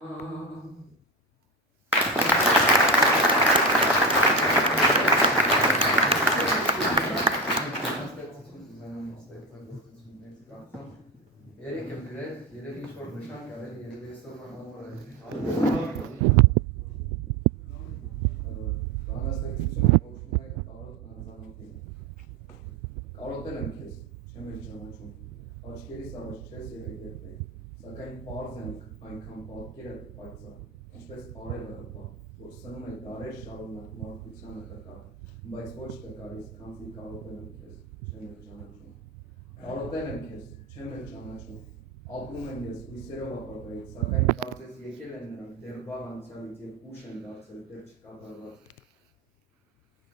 Երեք եմ գրել, երևի ինչ-որ նշան կարել, երևի այսօրվա համար բանաստեղծությունը կոչվում է կարոտ անծանոթին։ Կարոտել եմ քեզ, չեմ էլ ճանաչում, աչքերիս առաջ չես եղել երբեք, սակայն պարզ ենք այնքան պատկերը պայծառ, ինչպես արևը հպա, որ սնում է դարեր շարունակ մարդկությանը տկար, բայց ոչ տկարից, քանզի կարոտել եմ քեզ, չեմ էլ ճանաչում։ Կարոտել եմ քեզ, չեմ էլ ճանաչում, ապրում եմ ես հույսերով ապագայից, սակայն կարծես եկել են նրանք դեռ վաղ անցյալից և ուշ են դարձել դեռ չկատարված,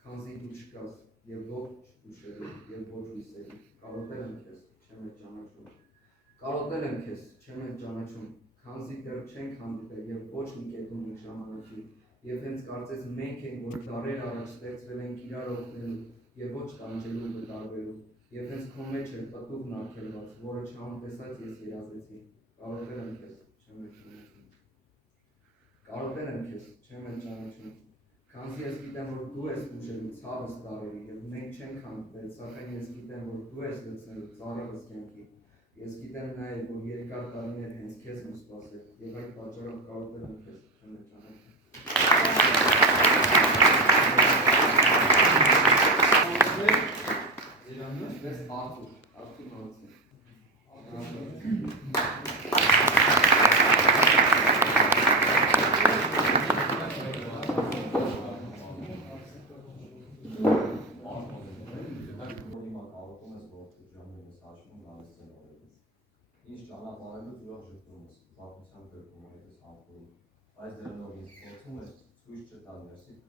քանզի դու չկաս և ողջ ուշերով և ոչ հույսերի, կարոտել եմ քեզ, չեմ էլ ճանաչում, կարոտել եմ քեզ, չեմ էլ ճանաչում, քանզի դեռ չենք հանդիպել և ոչ մի կետում ենք ժամանակի, և հենց կարծես մենք ենք, որ դարեր առաջ ստեղծվել ենք իրար օգնելու և ոչ տանջելու ու վտարվելու, և հենց քո մեջ էլ պտուղն արգելված, որը չհամտեսած ես երազեցի, կարոտել եմ քեզ, չեմ էլ ճանաչում, կարոտել եմ քեզ, չեմ էլ ճանաչում, քանզի ես գիտեմ, որ դու ես ուժելու ցավս տարերի, և մենք չենք հանդիպել, սակայն ես գիտեմ, որ դու ես լցնելու ծառերս կյանքի, ես գիտեմ նաև, որ երկար տարիներ հենց քեզ եմ սպասել, և այդ պատճառով կարոտել եմ քեզ, չեմ էլ ճանաչում։ Ես Արթուր Հարություն։ Ինչ ճանապարհելուց ուրախ ժպտում ես, պատմության գրքում այդ ես համբուրում, այս դրանով ինձ փորձում ես ցույց չտալ ներսիդ